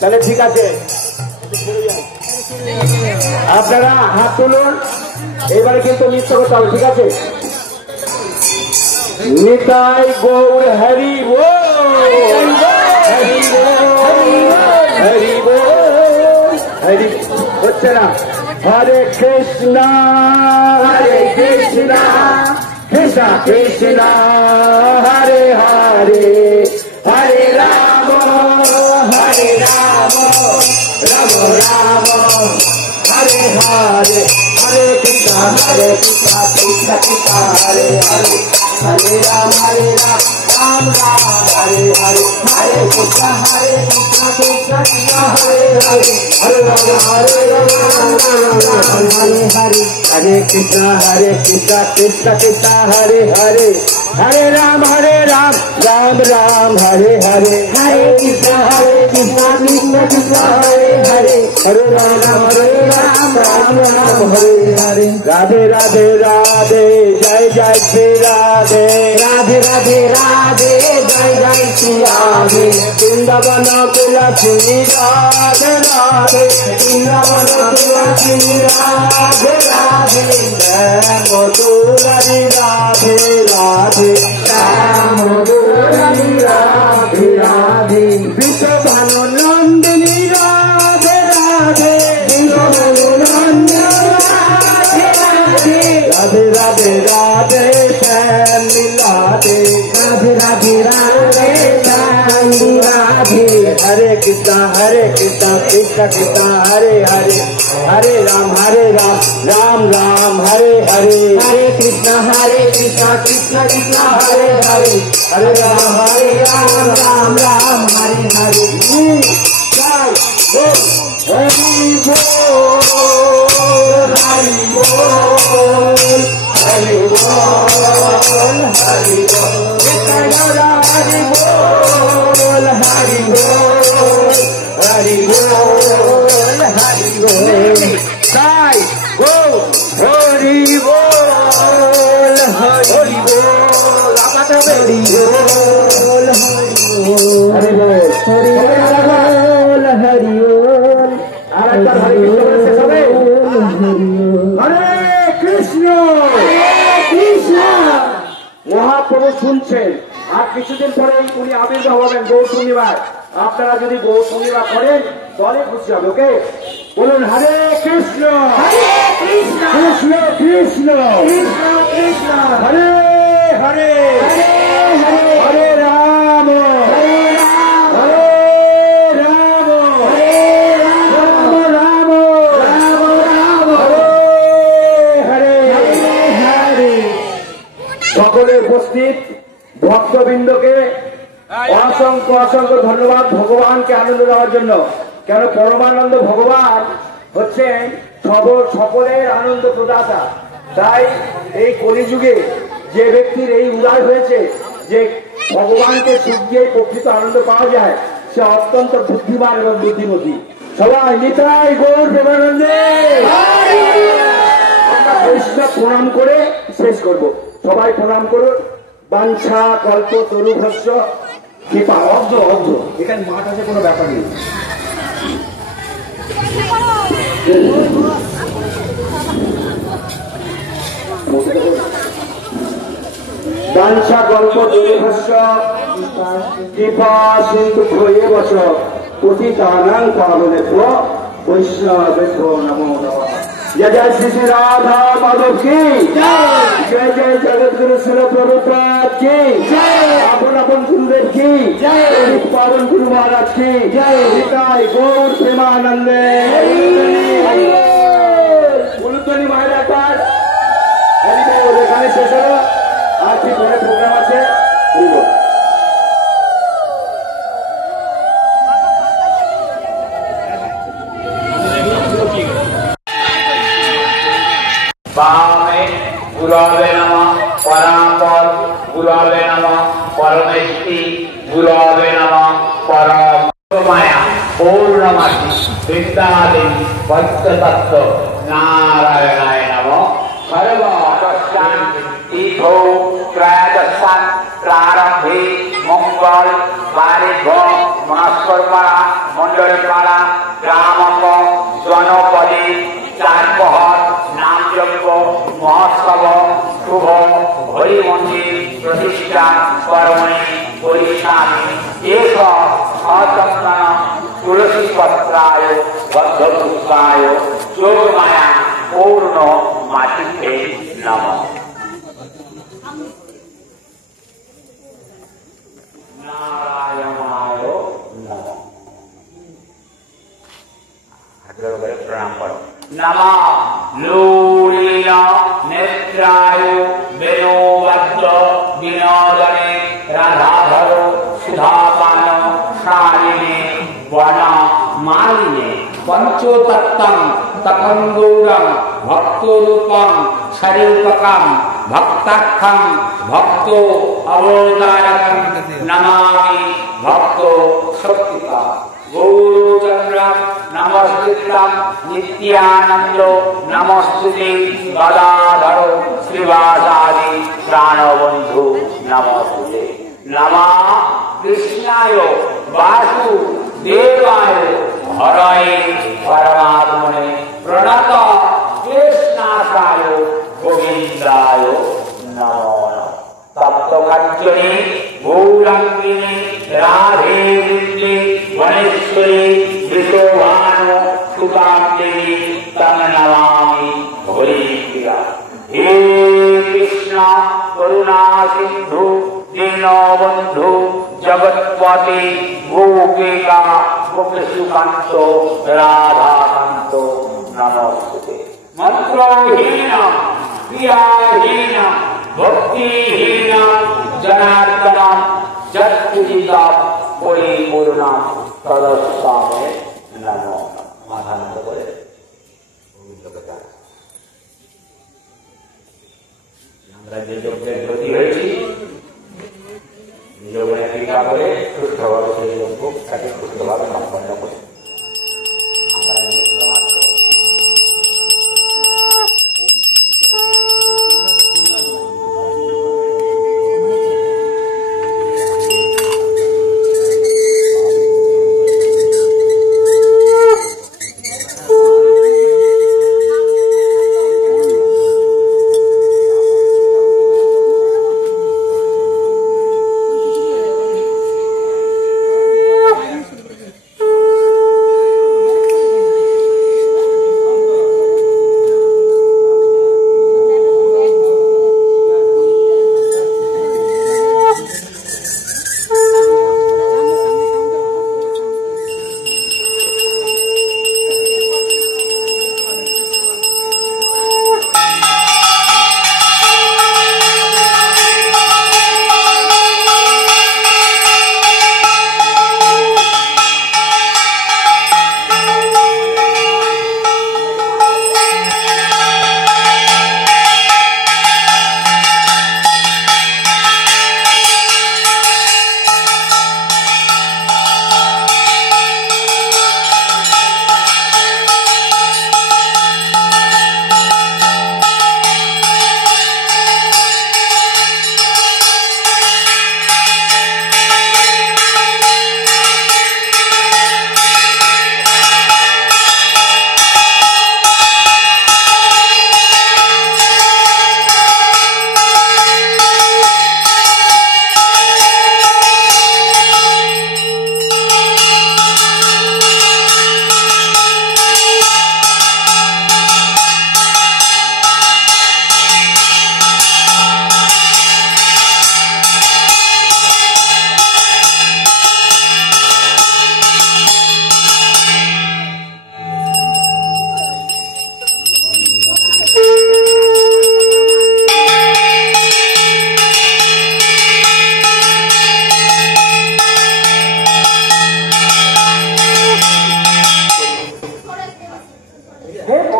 তাহলে ঠিক আছে, আপনারা হাত তুলুন। এবারে কিন্তু নৃত্য করতে হবে, ঠিক আছে? নিতাই গৌর হরি বল, হরি বল, হরি বল, হরি হচ্ছে না। হরে কৃষ্ণ কৃষ্ণ কৃষ্ণ হরে হরে, হরে রাম রাম রাম হরে হরে, হরে কৃষ্ণ কৃষ্ণ কৃষ্ণ হরে হরে, হরে রাম রাম রাম হরে হরে, হরে কৃষ্ণ কৃষ্ণ কৃষ্ণ হরে হরে, হরে রাম হরে হরে, হরে কৃষ্ণ কৃষ্ণ কৃষ্ণ হরে হরে, হরে রাম রাম রাম হরে হরে, হরে কৃষ্ণ কৃষ্ণ কৃষ্ণ হরে হরে, হরে রাম রাম রাম হরে হরে। রাধে রাধে রাধে, জয় জয় শ্রী রাধে, রাধে রাধে রাধে, জয় জয় শ্রী রাধে। বৃন্দাবন তুলসী রাধে রাধে, বৃন্দাবন তুলসী রাধে রাধে, শ্যাম দুলারি রাধে রাধে, শ্যাম দুলারি রাধে রাধে, বিশ্বভানু নন্দিনী রাধে রাধে, বিশ্বভানু নন্দিনী রাধে রাধে, রাধে রাধে রাধে, শ্যাম লীলাধে, রাধে রাধে রাধে, শ্যাম লীলাধে। হরে কৃষ্ণ কৃষ্ণ কৃষ্ণ হরে হরে, হরে রাম রাম রাম হরে হরে, হরে কৃষ্ণ কৃষ্ণ কৃষ্ণ হরে হরে, হরে রাম রাম রাম হরে হরে। জয় বল হরি বল, হরি বল, হরি বল, হরি বল, হরি বল, হরি বল, হরি বল, হরি বল। জয় বল হরি বল, হরি বল, আমাকে হরি বল, হরি বল, হরি বল, হরি বল। আর একটা হরে কৃষ্ণ বলে শেষ হবে। হরে কৃষ্ণ কৃষ্ণ। মহাপ্রভু শুনছেন, আর কিছুদিন পরে উনি আবির্ভাব হবেন গৌর পূর্ণিমায়। আপনারা যদি গৌর পূর্ণিমা করেন তাহলে খুশি হবে। ওকে, বলুন হরে কৃষ্ণ কৃষ্ণ কৃষ্ণ কৃষ্ণ, হরে হরে, হরে রাম রাম রাম, রাম রাম, হরে হরে। সকলে উপস্থিত ভক্তবৃন্দকে অসংখ্য অসংখ্য ধন্যবাদ ভগবানকে আনন্দ দেওয়ার জন্য। কেন পরমানন্দ ভগবান হচ্ছেন সকলের আনন্দ প্রদাতা। তাই এই কলিযুগে যে ব্যক্তির এই উদয় হয়েছে যে ভগবানকে সুখ দিয়ে প্রকৃত আনন্দ পাওয়া যায়, সে অত্যন্ত বুদ্ধিমান এবং বুদ্ধিমতী। সবাই নিতাই গৌর প্রেমানন্দে আমরা বৈষ্ণব প্রণাম করে শেষ করব। সবাই প্রণাম করুন। বাঞ্ছা কল্প তরুভস্য কৃপা, অব্দ অব্দ, এখানে মাঠ আছে, কোনো ব্যাপার নেই। বাঞ্ছা কল্প তরুভস্য কৃপা সিন্ধু ভয়ে বস, পতিতানাং পাবনেভ্যো বৈষ্ণবেভ্যো নমো নমঃ। जय जय श्री श्री राधा माधव की जय, जय जगत गुरु शिल प्रभुपाद की जय, अपन अपन गुरुदेव की जय, पावन गुरु महाराज की जय, निताई गौर प्रेमानंदे। উলুধ্বনি মায়ের একবার এখানে শেষ হলো। আর ঠিক প্রোগ্রাম আছে। वामे गुरवे नमः, परापर गुरवे नमः, परमेष्टि गुरवे नमः, परमाया पूर्णमति वृंदादि भक्ततत्व नारायणाय नमः। सर्वदस्तान तीर्थो त्रयोदशान प्रारंभे मंगल वारिभो মনস্কর পাড়া, মন্ডল পাড়া, গ্রামক, জনপদে চারপহর, নামযজ্ঞ, মহোৎসব, শুভ হরি মন্দির প্রতিষ্ঠা কর্মণি পরিষ্কামী এক সচন্দন তুলসী পত্রায় বদ্ধপুষ্পায় যোগমায়া পূর্ণ মাটিতে নমঃ। নারায়ণায় নমঃ। প্রণাম করো। নমঃ লূলীন নেত্রায় বেণুবদ্ধ বিনোদনে রাধাধর সুধাপান শালিনে বন মালিনে পঞ্চতত্ত্বং তপঙ্গৌরং ভক্তরূপং স্বরূপকং ভক্তাখ্যং ভক্ত অবতারকং নমামি ভক্ত শক্তিকা গৌরচন্দ্রং নমস্কৃত্যং নিত্যানন্দ নমস্তুতে গদাধর শ্রীবাসাদি প্রাণবন্ধু নমস্তুতে। নমঃ কৃষ্ণায় বাসুদেবায় হরয়ে পরমাত্মনে প্রণত কৃষ্ণাসায় গোবিন্দায় নমো নমঃ। তপ্তকাঞ্চনে গৌরাঙ্গিনে রাধে বৃন্দে বনেশ্বরী বিশোভানু সুতাং দেবী তং নমামি হরিপ্রিয়া। হে কৃষ্ণ করুণা সিন্ধু দীনবন্ধু জগৎপতি গোপিকা গোপীসুকান্ত রাধাকান্ত নমস্তুতে। মন্ত্রহীন ক্রিয়াহীন ভক্তিহীন জনার্দন যৎপূজিতম পরিপূর্ণম তদস্তামে নমঃ। মাথা নত করে আমরা যে যজ্ঞের ব্রতী হয়েছি নিজ মনে টিকা করে সুস্থভাবে সেই যজ্ঞটাকে সুস্থভাবে সম্পন্ন করে আমরা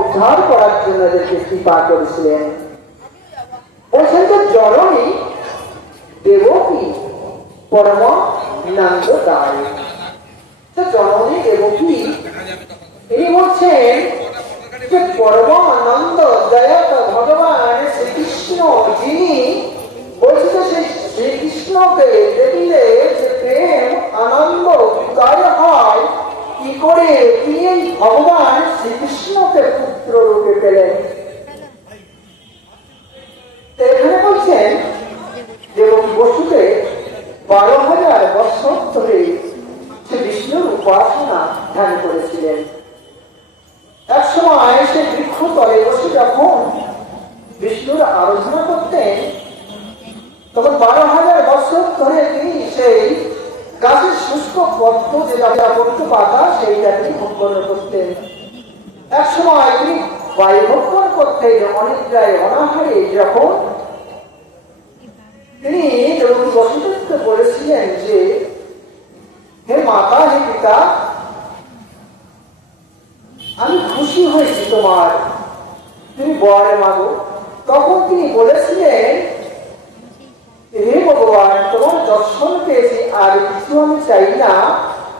উদ্ধার করার জন্য এদেরকে কৃপা করেছিলেন। বলছেন তো জননী দেবকী পরম নন্দদায়। তো জননী দেবকী তিনি বলছেন যে পরম আনন্দ জয়ত ভগবান শ্রীকৃষ্ণ যিনি বলছে সেই শ্রীকৃষ্ণকে দেখলে যে প্রেম আনন্দ ভগবান শ্রীকৃষ্ণকে পুত্র রূপে পেলেন। এখানে বলছেন দেবকী বসুতে 12,000 বছর ধরে সে বিষ্ণুর উপাসনা ধ্যান করেছিলেন। এক সময় সে বৃক্ষ তলে বসে যখন বিষ্ণুর আরাধনা করতেন, তখন 12,000 বছর ধরে তিনি সেই গাছের শুষ্ক পত্র যেটা পড়তে পাতা সেইটা তিনি ভক্ষণ করতেন। এক সময় তিনি বায়ু ভক্ষণ করতেন অনিদ্রায় অনাহারে। যখন তিনি দেবকী বসুদেবকে বলেছিলেন যে হে মাতা, হে পিতা, আমি খুশি হয়েছি তোমার, তুমি বর মাগো, তখন তিনি বলেছিলেন হে ভগবান, তোমার দর্শন পেয়েছি, আর কিছু আমি চাই না,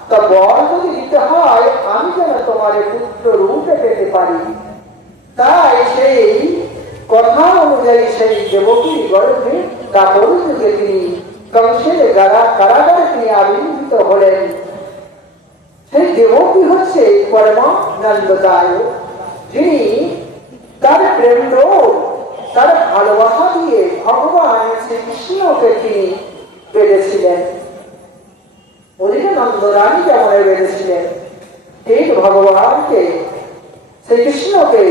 তা বর যদি দিতে হয় আমি যেন তোমার পুত্র রূপে পেতে পারি। তাই সেই কথা অনুযায়ী সেই দেবকীর গর্ভে কাপড় যুগে তিনি কংসের কারাগারে তিনি আবির্ভূত হলেন। সেই দেবকী হচ্ছে পরমানন্দদায়ক, যিনি তার প্রেম তার ভালোবাসা দিয়ে ভগবান শ্রীকৃষ্ণকে তিনি পেয়েছিলেন। ওদিকে নন্দরানী যেমন বেঁধেছিলেন, ঠিক ভগবানকে শ্রীকৃষ্ণকে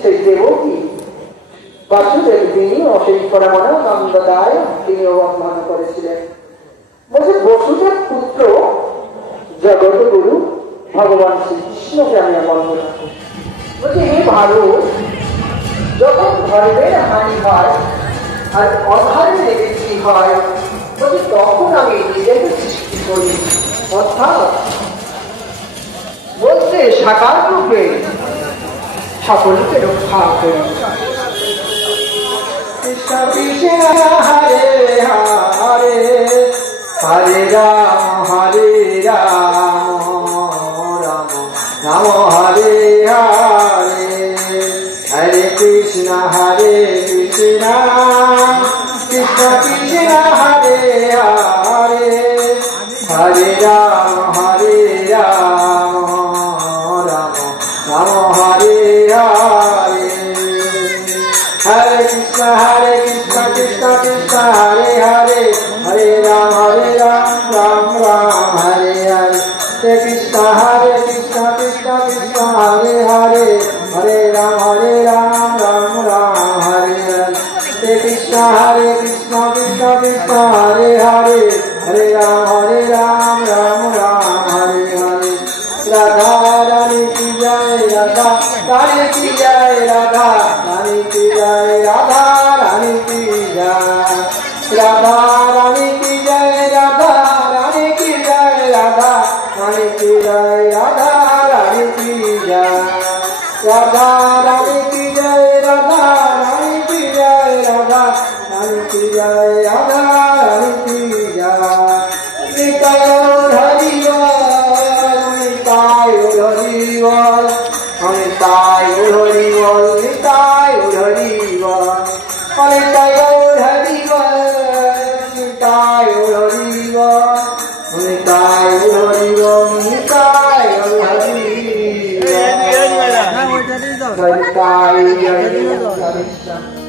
সেই দেবকী বাসুদেব তিনিও সেই পরমানন্দদায় তিনিও বন্ধন করেছিলেন। বলছে বসুদেব পুত্র জগৎ গুরু ভগবান শ্রীকৃষ্ণকে আমি বন্দনা করি। বলছে হে ভালো, যখন ধর্মের হানি হয় আর অধর্মের বৃদ্ধি হয়, বলছে তখন আমি নিজেকে সৃষ্টি করি, অর্থাৎ বলতে সাকার রূপে সকলকে রক্ষা করি। কৃষ্ণ কৃষ্ণ হরে হরে, হরে রাম হরে রাম, রাম রাম হরে হরে, হরে কৃষ্ণ কৃষ্ণ কৃষ্ণ হরে হরে, হরে রাম রাম, রাম রাম হরে হরে, হরে কৃষ্ণ কৃষ্ণ কৃষ্ণ হরে হরে, হরে রাম রাম রাম হরে হরে, হরে কৃষ্ণ কৃষ্ণ কৃষ্ণ হরে হরে, হরে রাম রাম রাম হরে হরে, হরে কৃষ্ণ কৃষ্ণ কৃষ্ণ হরে হরে, হরে রাম রাম রাম হরে হরে। রাধা রানী কি জয়, রাধা রানী কি জয়, রাধা রানী কি জয়, রাধা রানী কি জয়, রাধা রানী কি জয়, রাধা রানী কি জয়, রাধা রানী কি জয়, রাধা রানী কি জয়, রাধা রানী কি জয়, রাধা রানী কি জয়, রাধা রানী কি জয়, রাধা রানী কি জয়। নিতাই হরি বল, নিতাই হরি বল, নিতাই হরি বল, নিতাই হরি বল, নিতাই হরি বল, নিতাই হরি বল, নিতাই হরি বল, নিতাই হরি বল, নিতাই হরি বল।